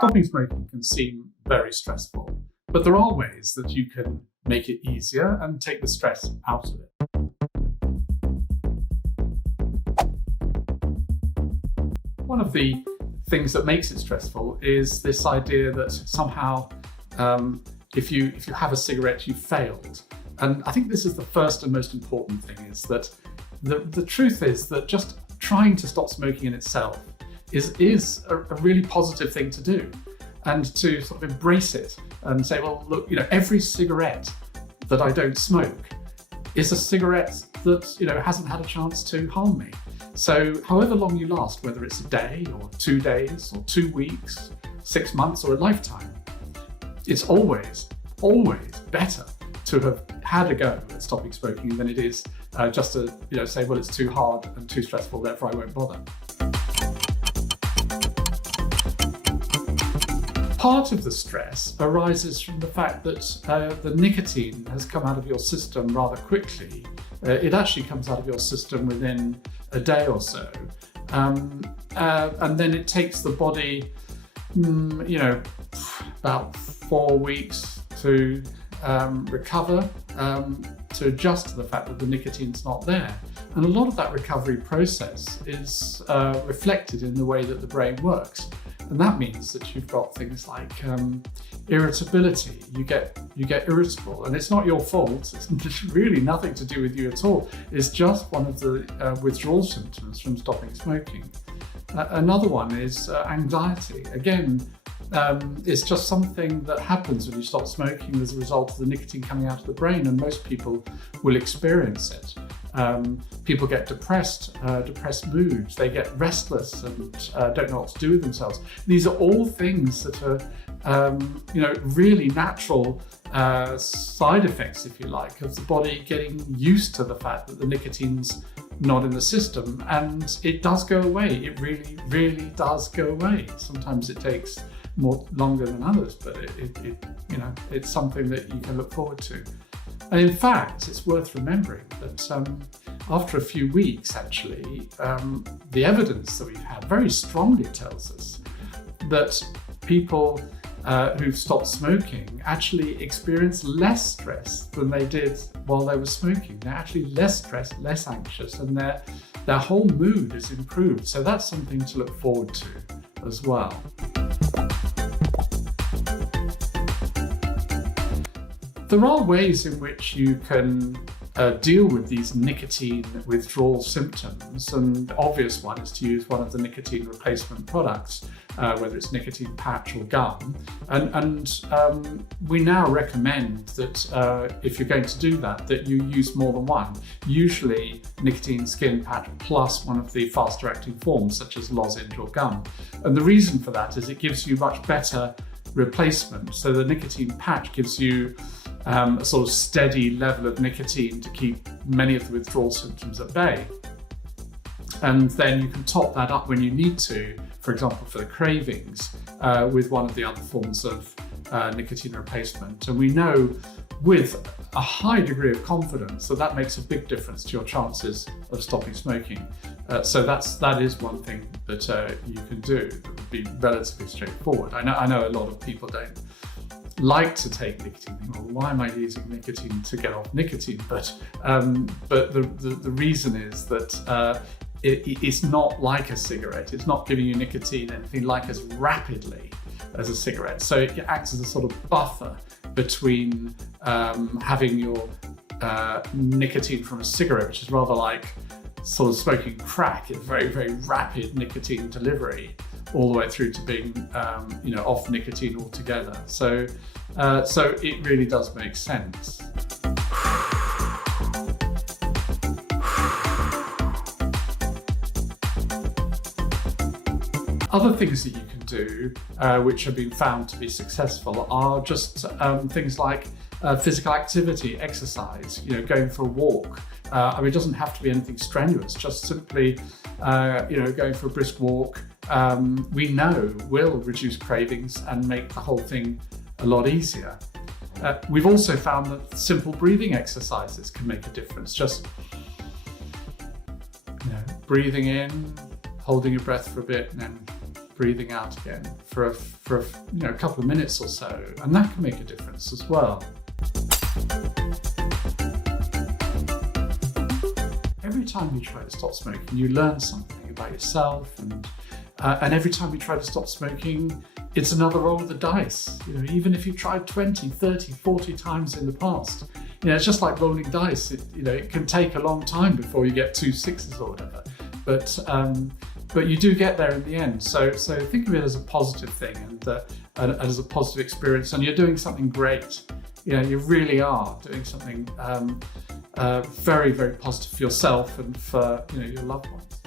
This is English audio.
Stopping smoking can seem very stressful, but there are ways that you can make it easier and take the stress out of it. One of the things that makes it stressful is this idea that somehow if you have a cigarette, you've failed. And I think this is the first and most important thing, is that the truth is that just trying to stop smoking in itself is a really positive thing to do, and to sort of embrace it and say, well, look, every cigarette that I don't smoke is a cigarette that hasn't had a chance to harm me. So however long you last, whether it's a day or 2 days or 2 weeks, 6 months or a lifetime, it's always better to have had a go at stopping smoking than it is just to say, well, it's too hard and too stressful, therefore I won't bother. Part of the stress arises from the fact that the nicotine has come out of your system rather quickly. It actually comes out of your system within a day or so, and then it takes the body, about 4 weeks to recover, to adjust to the fact that the nicotine's not there. And a lot of that recovery process is reflected in the way that the brain works. And that means that you've got things like irritability. You get irritable, and it's not your fault. It's really nothing to do with you at all. It's just one of the withdrawal symptoms from stopping smoking. Another one is anxiety. Again, it's just something that happens when you stop smoking as a result of the nicotine coming out of the brain, and most people will experience it. People get depressed moods, they get restless and don't know what to do with themselves. These are all things that are really natural side effects, if you like, of the body getting used to the fact that the nicotine's not in the system, and it does go away. It really does go away. Sometimes it takes longer than others, but it's something that you can look forward to. And in fact, it's worth remembering that after a few weeks, actually, the evidence that we've had very strongly tells us that people who've stopped smoking actually experience less stress than they did while they were smoking. They're actually less stressed, less anxious, and their whole mood is improved. So that's something to look forward to as well. There are ways in which you can deal with these nicotine withdrawal symptoms, and the obvious one is to use one of the nicotine replacement products, whether it's nicotine patch or gum. And we now recommend that if you're going to do that, that you use more than one. Usually nicotine skin patch plus one of the faster acting forms, such as lozenge or gum. And the reason for that is it gives you much better replacement. So the nicotine patch gives you a sort of steady level of nicotine to keep many of the withdrawal symptoms at bay. And then you can top that up when you need to, for example, for the cravings, with one of the other forms of nicotine replacement. And we know with a high degree of confidence that makes a big difference to your chances of stopping smoking. So that is one thing that you can do that would be relatively straightforward. I know a lot of people don't like to take nicotine. Well, why am I using nicotine to get off nicotine? But the reason is that it's not like a cigarette. It's not giving you nicotine anything like as rapidly as a cigarette. So it acts as a sort of buffer between having your nicotine from a cigarette, which is rather like sort of smoking crack. It's very, very rapid nicotine delivery, all the way through to being off nicotine altogether. So it really does make sense. Other things that you can do, which have been found to be successful, are just things like physical activity, exercise, going for a walk. It doesn't have to be anything strenuous, just simply going for a brisk walk, we know will reduce cravings and make the whole thing a lot easier. We've also found that simple breathing exercises can make a difference. Just breathing in, holding your breath for a bit, and then breathing out again for a couple of minutes or so, and that can make a difference as well. Every time you try to stop smoking, you learn something about yourself, and every time you try to stop smoking, it's another roll of the dice. Even if you tried 20, 30, 40 times in the past, it's just like rolling dice. It can take a long time before you get 2 6s or whatever, but you do get there in the end. So think of it as a positive thing and as a positive experience, and you're doing something great. You really are doing something very, very positive for yourself and for your loved ones.